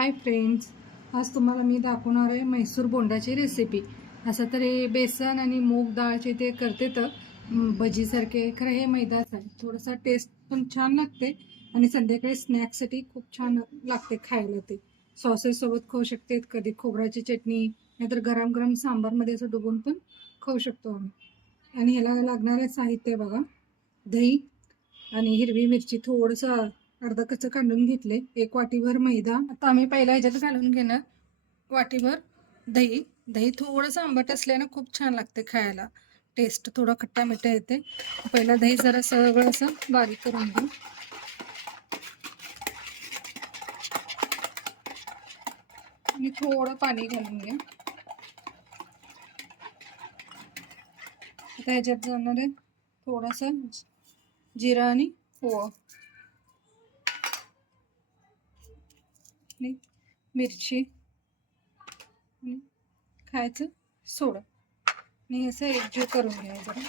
Hi friends, आज तुम्हाला मी दाखवणार आहे म्हैसूर बोंडाची रेसिपी। असं तर हे बेसन आणि मूग डाळचे ते करते तर भजीसारखे, खरं हे मैदाच आहे। थोडासा टेस्ट पण छान लागते आणि संध्याकाळी स्नॅक्ससाठी खूप छान लागते खायला। ते सॉसेस सोबत खाऊ शकते, कधी खोबऱ्याची चटणी नाहीतर गरम गरम सांबारमध्ये असं डुबून पण खाऊ शकतो आम्ही। आणि ह्याला लागणारे साहित्य बघा, दही आणि हिरवी मिरची थोडंसं अर्धा कच्चं काढून घेतले, 1 वाटीभर मैदा। आता आम्ही पहिला ह्याच्यात घालून घेणार वाटीभर दही। दही थोडंसं आंबट असल्यानं खूप छान लागते खायला, टेस्ट थोडं खट्टा मिठा येते। पहिला दही जरा सगळं असं बारीक करून घेऊ आणि थोडं पाणी घालून घ्या। आता ह्याच्यात जाणार आहे थोडंसं जिरा आणि ओवा आणि मिरची आणि खायचं सोडा आणि असं एकजीव करून घ्यायचं। जरा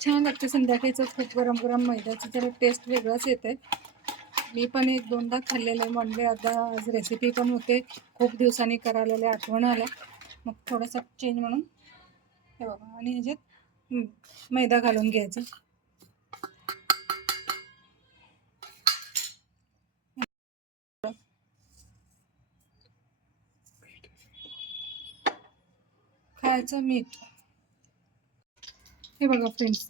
छान लागते संध्याकाळीचं खूप गरम गरम मैद्याचं जरा टेस्ट वेगळाच येते। मी पण 1-2दा खाल्लेलं आहे, म्हणजे आता आज रेसिपी पण होते, खूप दिवसांनी करायला आठवण आलं, मग थोडासा चेंज म्हणून हे बघा। आणि ह्याच्यात मैदा घालून घ्यायचा। खायचं मीठ, हे बघा फ्रेंड्स,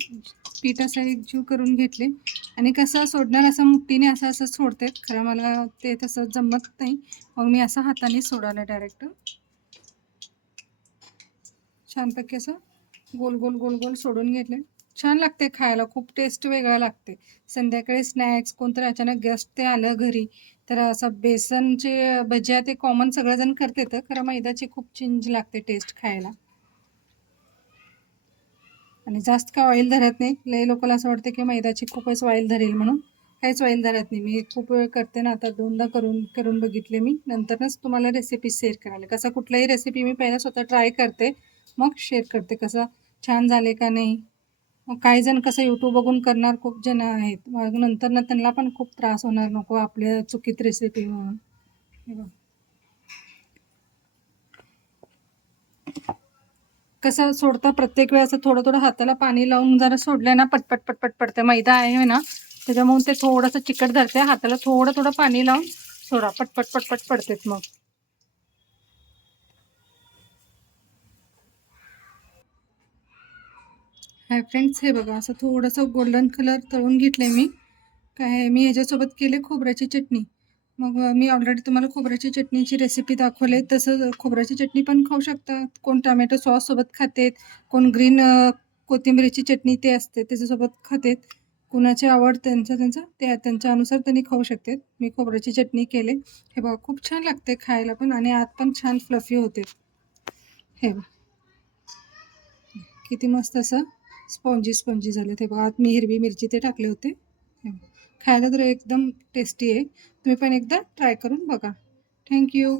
पीठ असं एकजीव करून घेतले आणि कसं सोडणार, असं मुठीने असं असं सोडते। खरं मला ते तसं जमत नाही, मग मी असं हाताने सोडायला डायरेक्ट छानपैकी असं गोल गोल गोल गोल सोडून घेतले। छान लागते खायला, खूप टेस्ट वेगळा लागते। संध्याकाळी स्नॅक्स, कोणतरी अचानक गेस्ट ते आलं घरी तर असं बेसनचे भज्या ते कॉमन सगळेजण करते, तर खरं मैद्याची खूप चेंज लागते टेस्ट खायला। आणि जास्त काय ऑइल धरत नाही, लई लोकांना असं वाटतं की मैद्याची खूपच ऑइल धरेल, म्हणून काहीच ऑइल धरत नाही। मी खूप वेळ करते ना, आता 2दा करून करून बघितले मी, नंतरच तुम्हाला रेसिपी शेअर करायला। कसं कुठलाही रेसिपी मी पहिला स्वतः ट्राय करते, मग शेअर करते कसं छान झाले का नाही। मग काही जण कसं यूट्यूब बघून करणार खूप जण आहेत, मग नंतर ना त्यांना पण खूप त्रास होणार, नको आपल्या चुकीत रेसिपी म्हणून। कसं सोडता प्रत्येक वेळेस थोडं थोडं हाताला पाणी लावून जरा सोडलं ना, पटपट पटपट पडते। मैदा आहे ना त्याच्यामुळे ते थोडंसं चिकट धरते, हाताला थोडं थोडं पाणी लावून सोडा, पटपट पटपट पडतेत मग। हाय फ्रेंड्स, हे बघा असं थोडंसं गोल्डन कलर तळून घेतलंय मी। काय मी ह्याच्यासोबत केले खोबऱ्याची चटणी। मग मी ऑलरेडी तुम्हाला खोबऱ्याची चटणीची रेसिपी दाखवले, तसं खोबऱ्याची चटणी पण खाऊ शकता। कोण टोमॅटो सॉस सोबत खातेत, कोण ग्रीन कोथिंबीरची चटणी ते असते त्याच्यासोबत खातेत, कुणाची आवड त्यांच्या ते त्यांच्या अनुसार त्यांनी खाऊ शकतात। मी खोबऱ्याची चटणी केले, हे बघा खूप छान लागते खायला पण, आणि आत पण छान फ्लफी होते। हे किती मस्त असं स्पॉन्जी स्पॉन्जी झाले ते बघा। आत मी हिरवी मिरची ते टाकले होते, खायला तर एकदम टेस्टी आहे। तुम्ही पण एकदा ट्राय करून बघा। थँक्यू।